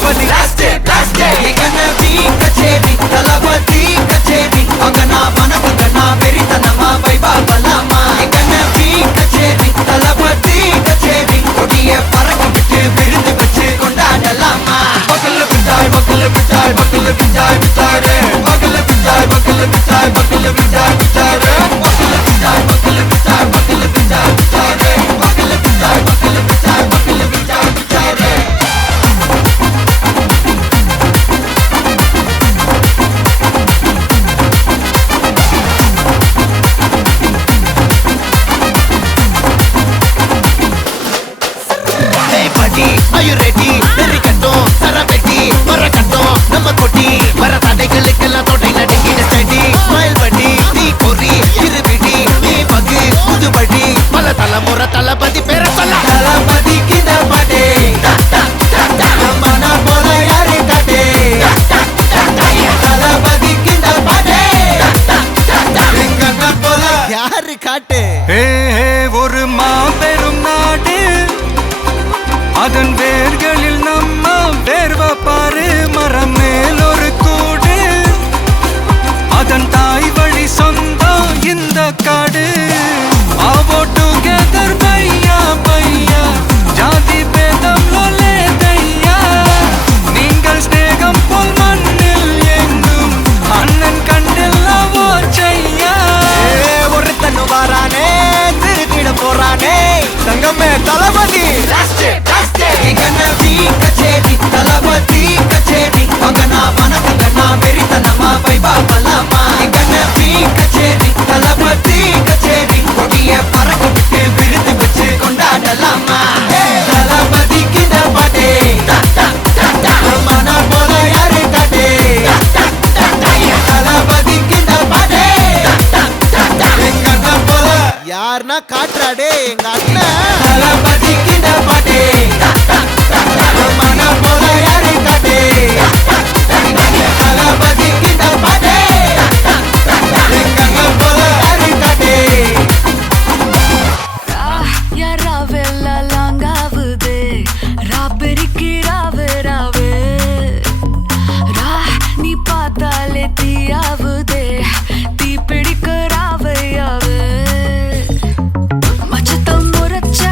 தளபதி கனவி கச்சேரி தளபதி கச்சேரி அங்கனா வனக்கங்கனா வெறித்தனமா வைபா பலாமா கனவி கச்சேரி தளபதி கச்சேரி கொடிய பறக்க விட்டு விருந்து வச்சு கொண்டாடலாமா பக்கல்ல விட்டாய் பக்கல்ல விட்டாய் பக்கல்ல விட்டாய் விட்டாரே பக்கல்ல விட்டாய் பக்கல்ல விட்டாய் பக்கல்ல விட்டாய் விட்டாரே பக்கல்ல விட்டாய் பக்கல்ல விட்டாய் பக்கல்ல விட்டாய் விட்டாரே பக்கல்ல விட்டாய் பக்கல்ல விட்டாய் பக்கல்ல விட்டாய் விட்டாரே Are you ready? Very கட்டும் சரவெட்டி வர கட்டும் நம்ம கொட்டி வர தடைகளுக்கெல்லாம் தொட்டை நடுங்கிட ஸ்டடி ஸ்மைல் பண்ணி தீ பொறி இருபிடி நீ பகு புதுபடி பல தலைமுறை தளபதி பேர சொல்ல தளபதி கிந்த பாட்டே மன போல யாரு காட்டே தளபதி கிந்த பாட்டே எங்க போல யாரு காட்டு ஒரு மாபெரும் நாடு அதன் வேர்களில் நம்ம வேர்வை பாரு மரம் மேல் ஒரு கூடு அதன் தாய் வழி சொந்தம் இந்த காடு ஆவோ டுகெதர் பையா பையா ஜாதி பேதம் லோலே தையா நீங்கள் ஸ்நேகம் போல் மண்ணில் எங்கும் அண்ணன் கண்டில் அவோ செய்யா ஒருத்தனு வாரானே திருத்திட போறானே தங்கமே தளபதி கனவி கச்சேரி தளபதி கச்சேரி அங்கனா வனக்கங்கனா வெறித்தனமா வைபா பலாமா கனவி கச்சேரி தளபதி கச்சேரி கொடிய பறக்க விட்டு விருந்து வச்சு கொண்டாடலாமா தளபதி கிந்த பாட்டே மன போல யாரு காட்டே தளபதி கிந்த பாட்டே எங்க போல யாருன்னா காட்டுறாடே எங்க அண்ணன் தளபதி கிந்த பாட்டே மன போல யாரு காட்டே தளபதி கிந்த பாட்டே எங்க போல யாரு காட்டே யாராவெல்லாம் லாங்காவுது ராபெரிக்கு ராவு ராவு ரா நீ பார்த்தாலே தீயாவுதே தீ பிடிக்க ராவையாவு மச்சத்தம் முறைச்ச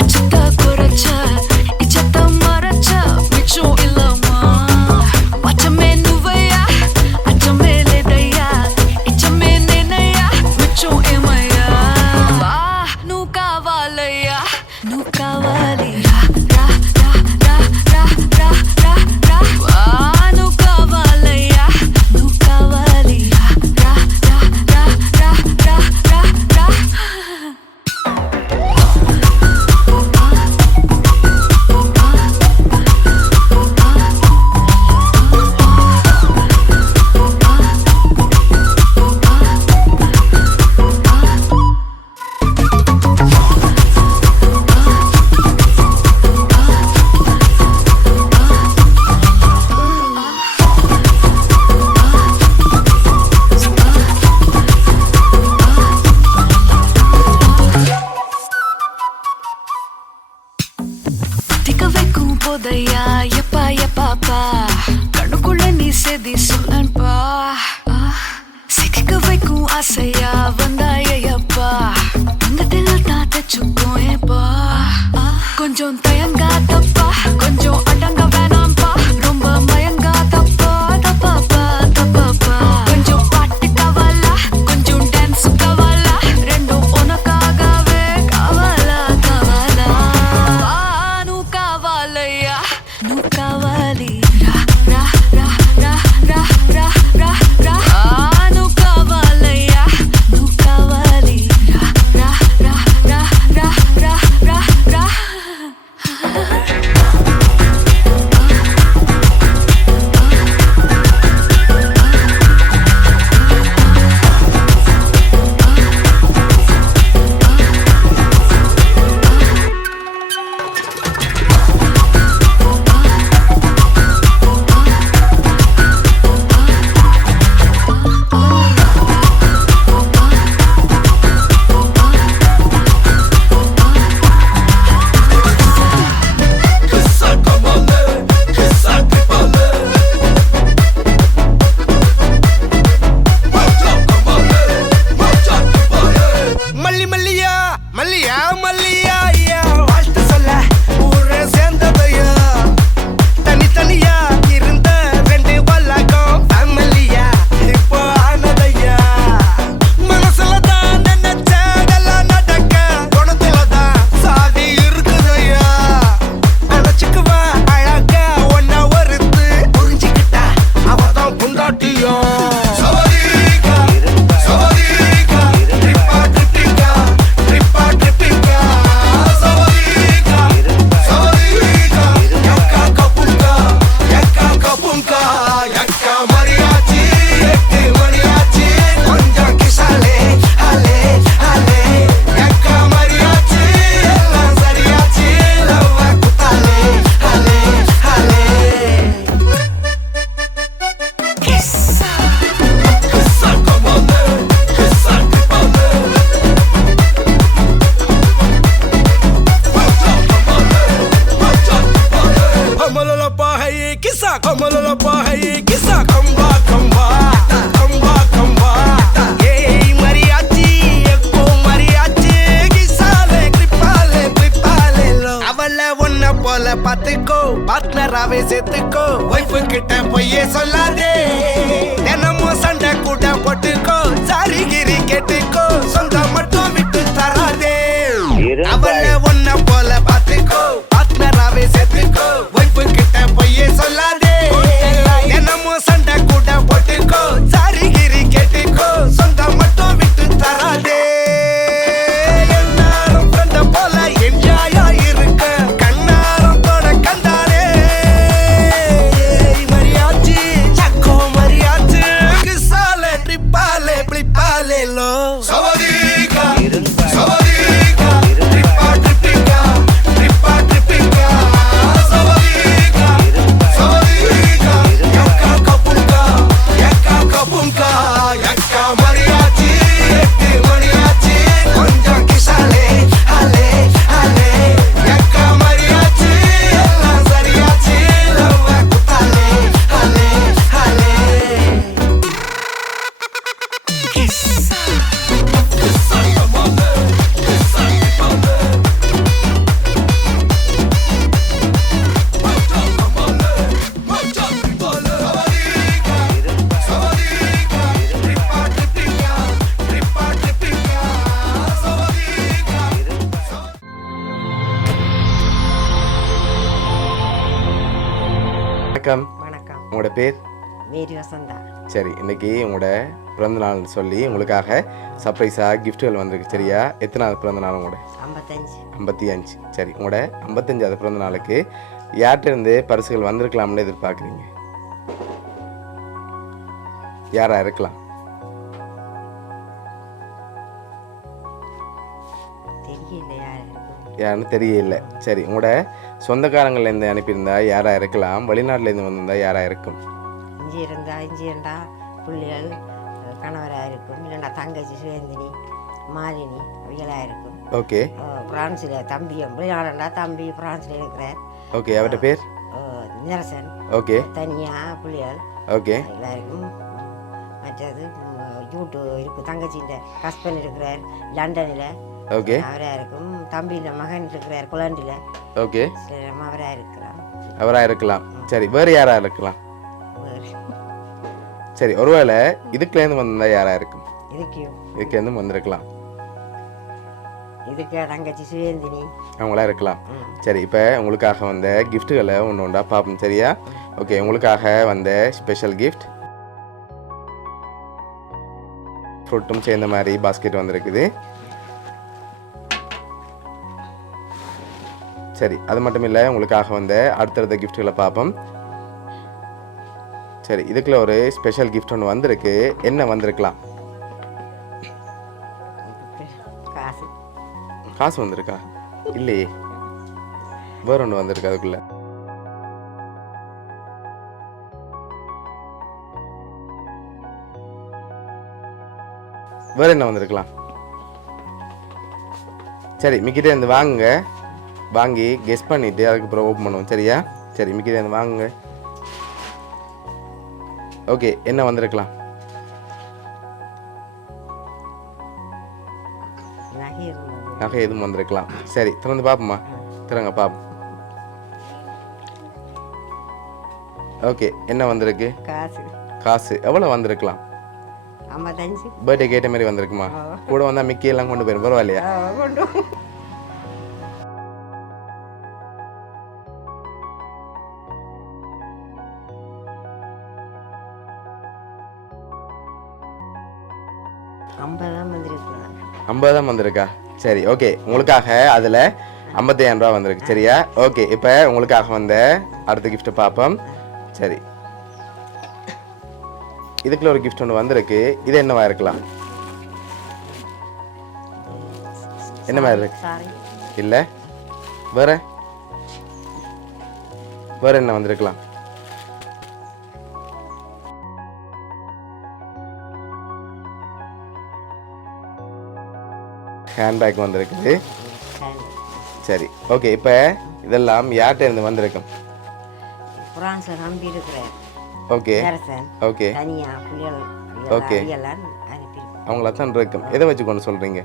அச்சத்த குறைச்ச இச்சத்தம் மறைச்ச மிச்சம் இல்லம்மா மச்சமே நுவையா அச்சமே லேதையா இச்சமே நேனையா மிச்சம் ஏமையா வா நூ காவாலையா நூ காவாலி ரா ரா ரா ரா ரா ரா ரா வா நூ காவாலையா நூ காவாலி ரா ரா ரா ரா ரா ரா ரா திக்க வைக்கும் போதையா எப்பா எப்பாப்பா கண்ணுக்குள்ள நீ செதி சொல்லன்பா சிக்க வைக்கும் ஆசையா வந்தாயப்பா தங்கத்தில் தான் தச்சுக்கும் ஏப்பா கொஞ்சம் தயங்காதப்பா கொஞ்சம் அடங்க வேணாம்பா ரொம்ப மயங்காதப்பா தப்பாப்பா தப்பாப்பா கொஞ்சம் பாட்டு கவலா கொஞ்சம் டான்ஸ் கவலா ரெண்டும் உனக்காகவே கவலா கவலா நூ காவாலையா நூ காவாலி ரா ரா ரா ரா ரா ரா ரா ரா நூ காவாலையா நூ காவாலி ரா ரா ரா ரா ரா ரா ரா ரா Kamalapa hai kisa kamba kamba kamba kamba hey mariachi ekko mariachi kisale kripale lo avalla onna pola pathukko partner ave settukko wife kitta poye sollade denamo sanda kuda pottukko sari giri kettukko songa mattu vittu tarade avalla onna pola pathukko partner ave settukko wife kitta poye sollade denamo sanda kuda pottukko sari giri kettukko songa mattu vittu tarade ennarum friend pola enjoy irukka kannarum toda kandare mariachi chakko mariachi kisale tripale plipale lo savadika savadika tripa tripika savadika savadika yakka kapunka yakka mariachi etti mariachi konja kisale hale hale yakka mariachi ella sariachi lava kutale hale hale வணக்கம். வணக்கம். உங்களோட பேர்? மேரி வசந்தா. சரி, இன்னைக்கு உங்களோட பிறந்த நாள் சொல்லி உங்களுக்காக சர்ப்ரைஸாக கிஃப்ட்டுகள் வந்திருக்கு. சரியா? எத்தனாவது பிறந்த நாள் உங்களோட? 55. 55. சரி, உங்களோட 55வது பிறந்த நாளுக்கு யார்கிட்டேருந்து பரிசுகள் வந்திருக்கலாம்னு எதிர்பார்க்குறீங்க? யாரா இருக்கலாம்? தெரியல யார் இருக்கும். யாருன்னு தெரியல. சரி, உங்களோட சொந்தக்காரங்கள்லேருந்து அனுப்பியிருந்தா யாரா இருக்கலாம்? வெளிநாட்டிலேருந்து வந்திருந்தா யாரா இருக்கும்? இஞ்சி இருந்தா பிள்ளைகள் கணவராக இருக்கும், இல்லைன்னா தங்கச்சி சுவேந்தினி மாலினி அவைகளாக இருக்கும். ஓகே. பிரான்ஸில் தம்பியும் வெளிநாடுண்டா தம்பி பிரான்ஸில் இருக்கிறார். ஓகே, அவர்கிட்ட பேர்? நிரசன். ஓகே. தனியாக பிள்ளைகள் ஓகே. அவைகளாக இருக்கும். மற்றது யூட்டு இருக்கும், தங்கச்சின்ற ஹஸ்பண்ட் இருக்கிறார் லண்டனில். ஓகே. அவராக இருக்கும். தம்பியில் மகன் இருக்கிறார் குலாண்டில். ஓகே. அவராக இருக்கிறார். அவராக இருக்கலாம். சரி, வேறு யாரா இருக்கலாம்? சரி, ஒருவேளை இதுக்குலேருந்து வந்திருந்தா யாரா இருக்கும்? இதுக்குலேருந்து வந்திருக்கலாம். இதுக்கு தங்கச்சி சுவேந்தினி அவங்களா இருக்கலாம். சரி, இப்போ உங்களுக்காக வந்த கிஃப்ட்டுகளை ஒன்று ஒன்றா பார்ப்போம். சரியா? ஓகே, உங்களுக்காக வந்த ஸ்பெஷல் கிஃப்ட் ஃப்ரூட்டும் சேர்ந்த மாதிரி பாஸ்கெட் வந்திருக்குது. சரி, அது மட்டும் இல்லை, உங்களுக்காக வந்த அடுத்தடுத்த கிஃப்ட்டுகளை பார்ப்போம். சரி, இதுக்குள்ள ஒரு ஸ்பெஷல் கிஃப்ட் ஒன்று வந்திருக்கு. என்ன வந்திருக்கலாம்? காசு. காசு வந்திருக்கா? இல்லையே, வேற ஒன்று வந்திருக்கு. அதுக்குள்ள வேற என்ன வந்திருக்கலாம்? சரி, மிக்கிட்டே இருந்து வாங்குங்க. வாங்கி கெஸ் பண்ணிட்டு அதுக்கப்புறம் ஓப்பன் பண்ணுவோம். சரியா? சரி, மிக்கிட்டே இருந்து வாங்குங்க. ஓகே, என்ன வந்திருக்கலாம்? நகை எதுவும் வந்திருக்கலாம். சரி, திறந்து பார்ப்போமா? திறங்க பார்ப்போம். ஓகே, என்ன வந்திருக்கு? காசு. காசு எவ்வளோ வந்திருக்கலாம்? 55. பர்த்டே கேட்ட மாதிரி வந்திருக்குமா? கூட வந்தால் மிக்கி எல்லாம் கொண்டு போயிடும். பரவாயில்லையா? கொண்டு 50 தான் வந்திருக்கா? சரி, ஓகே. உங்களுக்காக அதில் 55,000 ரூபா வந்திருக்கு. சரியா? ஓகே, இப்போ உங்களுக்காக வந்த அடுத்த கிஃப்ட்டை பார்ப்போம். சரி, இதுக்குள்ள ஒரு கிஃப்ட் ஒன்று வந்திருக்கு. இது என்னவா இருக்கலாம்? என்ன மாதிரி இருக்கு? இல்லை, வேற வேற என்ன வந்திருக்கலாம்? ஹேண்ட்பேக் வந்திருக்குது. சரி, ஓகே. இப்போ இதெல்லாம் யார்கிட்ட இருந்து வந்திருக்கும்? பிரான்ஸில் நம்பி இருக்கிறார் ஓகே அரசன் ஓகே தனியாக புள்ளிகள் Okay. எல்லாம் அனுப்பியிருக்கோம். அவங்கள தான் இருக்கும். எதை வச்சு கொண்டு சொல்கிறீங்க?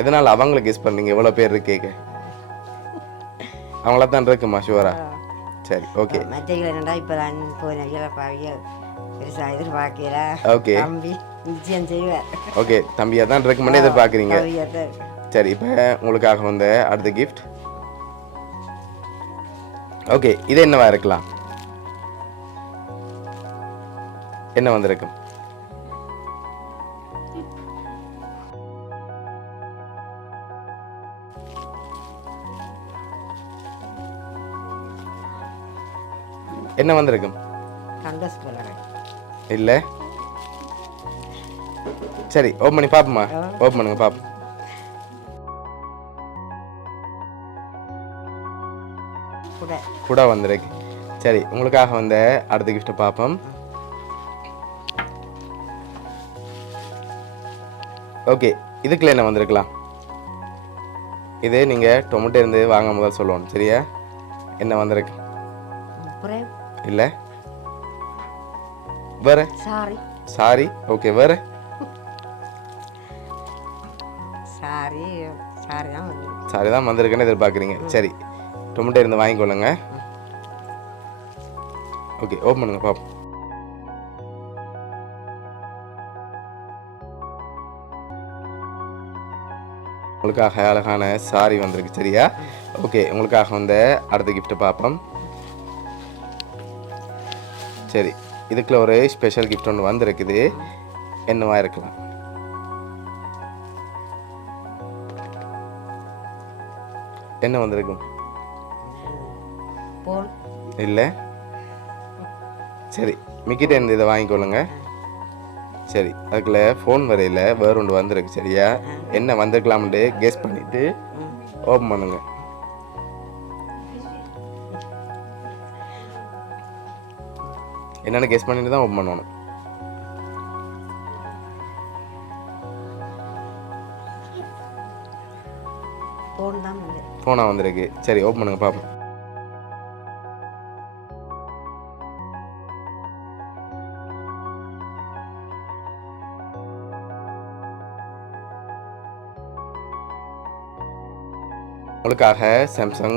எதனால் அவங்கள கெஸ் பண்ணீங்க? எவ்வளோ பேர் இருக்கேங்க? அவங்கள தான் இருக்குமா ஷுவரா? சரி ஓகே மற்ற என்னடா இப்போ தான் போன இழப்பாவியல் பெருசாக எதிர்பார்க்கல. ஓகே தம்பி நிச்சயம் செய்வார். ஓகே தம்பியாக தான் இருக்குமென்னு எதிர்பார்க்குறீங்க. கவியாக தான் இருக்கு. சரி இப்போ உங்களுக்காக வந்த அடுத்த கிஃப்ட். ஓகே இது என்னவா இருக்கலாம்? என்ன வந்திருக்கும்? என்ன வந்திருக்கும்? சந்தோஷ் கலரை இல்லை சரி ஓப்பன் பண்ணி பார்ப்போமா? ஓப்பன் பண்ணுங்க பார்ப்போம். கூட கூட வந்திருக்கு. சரி உங்களுக்காக வந்த அடுத்த கிஃப்ட்டை பார்ப்போம். ஓகே இதுக்குள்ள என்ன வந்திருக்கலாம்? இது நீங்கள் டொமேட்டோ இருந்து வாங்க முதல் சொல்லணும் சரியா? என்ன வந்திருக்கு? புறே இல்லை வேற சாரி சாரி ஓகே வேற சாரி சாரி தான் வந்து சாரி தான் வந்திருக்குன்னு எதிர்பார்க்குறீங்க. சரி டொமேட்டோ இருந்து வாங்கிக்கொள்ளுங்க. ஓகே ஓப்பன் பண்ணுங்க பாப்போம். உங்களுக்காக அழகான சாரி வந்திருக்கு சரியா? ஓகே உங்களுக்காக வந்த அடுத்த கிஃப்ட்டை பார்ப்போம். சரி இதுக்குள்ள ஒரு ஸ்பெஷல் கிஃப்ட் ஒன்று வந்திருக்குது. என்னவா இருக்கலாம்? என்ன வந்திருக்கும்? போல் இல்லை சரி மிக்கிட்ட இருந்து இதை வாங்கிக்கொள்ளுங்க. சரி அதுக்குள்ள ஃபோன் வரையில் வேற ஒன்று வந்திருக்கு சரியா? என்ன வந்திருக்கலாம்னு கெஸ் பண்ணிட்டு ஓப்பன் பண்ணுங்க. என்னென்னு கெஸ் பண்ணிட்டு தான் ஓப்பன் பண்ணணும். போல் தான் வந்து ஃபோனாக வந்திருக்கு. சரி ஓப்பன் பண்ணுங்க பார்ப்போம். உங்களுக்காக சாம்சங்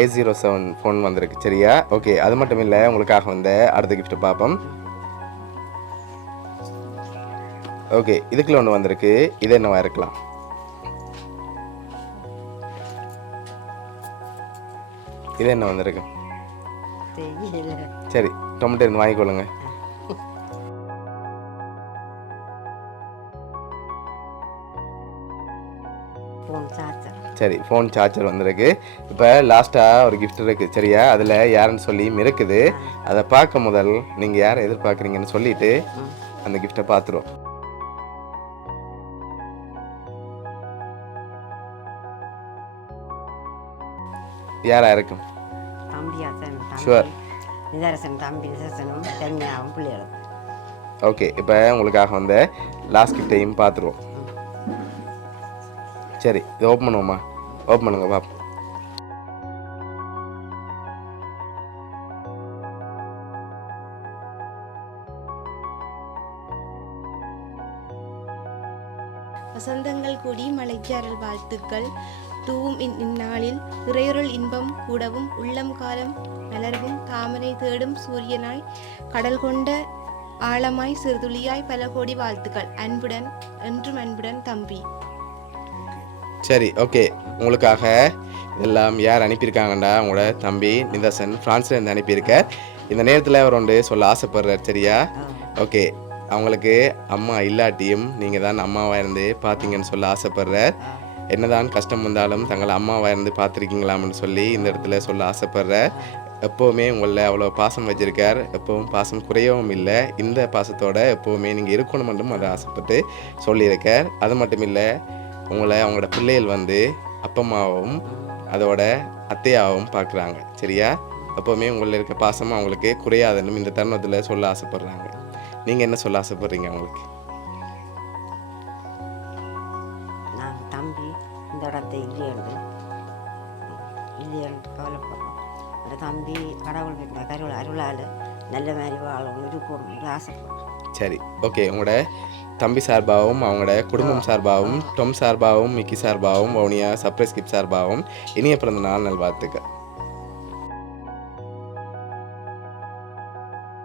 A07 ஃபோன் வந்திருக்கு சரியா? ஓகே அது மட்டும் இல்லை உங்களுக்காக வந்த அடுத்த கிஃப்ட் பார்ப்போம். ஓகே இதுக்குள்ள ஒன்று வந்திருக்கு. இது என்னவா இருக்கலாம்? இது என்ன வந்திருக்கு? தெரியல. சரி டொமேட்டோ இருந்து வாங்கிக்கொள்ளுங்க. போன் சார்ஜர் சரி ஃபோன் சார்ஜர் வந்திருக்கு. இப்போ லாஸ்ட்டாக ஒரு கிஃப்ட் இருக்குது சரியா? அதில் யாருன்னு சொல்லி இருக்குது. அதை பார்க்க முதல் நீங்கள் யாரை எதிர்பார்க்குறீங்கன்னு சொல்லிட்டு அந்த கிஃப்டை பார்த்துருவோம். யாரா இருக்கும்? தம்பியாசன் Sure. தம்பி நிதர்சன் தம்பி நிதர்சனும் தனியாகவும் பிள்ளைகளும். ஓகே இப்போ உங்களுக்காக வந்த லாஸ்ட் கிஃப்டையும் பார்த்துருவோம். சரி இது ஓப்பன் பண்ணுவோமா? ஓப்பன் பண்ணுங்க பாப்போம். வசந்தங்கள் கூடி மலைச்சாரல் வாழ்த்துக்கள் தூவும் இந்நாளில் இறையொருள் இன்பம் கூடவும் உள்ளம் காலம் மலர்வும் தாமரை தேடும் சூரியனாய் கடல் கொண்ட ஆழமாய் சிறுதுளியாய் பல கோடி வாழ்த்துக்கள். அன்புடன் என்றும் அன்புடன் தம்பி. சரி ஓகே உங்களுக்காக இதெல்லாம் யார் அனுப்பியிருக்காங்கண்டா? உங்களோட தம்பி நிதர்சன் ஃப்ரான்ஸ்லேருந்து அனுப்பியிருக்க. இந்த நேரத்தில் அவர் ஒன்று சொல்ல ஆசைப்படுறார் சரியா? ஓகே அவங்களுக்கு அம்மா இல்லாட்டியும் நீங்கள் தான் அம்மாவாக இருந்து பார்த்தீங்கன்னு சொல்ல ஆசைப்படுறார். என்னதான் கஷ்டம் வந்தாலும் தங்களை அம்மாவாக இருந்து பார்த்துருக்கீங்களாம்னு சொல்லி இந்த இடத்துல சொல்ல ஆசைப்படுறார். எப்போவுமே உங்களில் அவ்வளோ பாசம் வச்சுருக்கார். எப்போவும் பாசம் குறையவும் இல்லை. இந்த பாசத்தோட எப்போவுமே நீங்கள் இருக்கணும் மட்டும் அதை ஆசைப்பட்டு சொல்லியிருக்கார். அது மட்டும் இல்லை உங்களை அவங்களோட பிள்ளைகள் வந்து அப்பம்மாவும் அதோட அத்தையாவும் பார்க்குறாங்க சரியா? எப்போவுமே உங்களில் இருக்க பாசமாக அவங்களுக்கு குறையாதுன்னு இந்த தருணத்தில் சொல்ல ஆசைப்படுறாங்க. நீங்கள் என்ன சொல்ல ஆசைப்படுறீங்க அவங்களுக்கு? நான் தம்பி இந்த இடத்தை இல்லையண்டு இல்லையன்னு கவலைப்படுறோம். அந்த தம்பி கடவுள் விட்ட அருளால் நல்ல மாதிரி வாழணும் இருக்கணும்னு ஆசைப்படுறோம். சரி ஓகே, உங்களோட தம்பி சார்பாகவும் அவங்களோட குடும்பம் சார்பாகவும் டொம் சார்பாகவும் மிக்கி சார்பாகவும் வவுனியா சர்ப்ரைஸ் கிஃப்ட் சார்பாகவும் இனிய பிறந்த நாள் நல்வாழ்த்துக்கள்.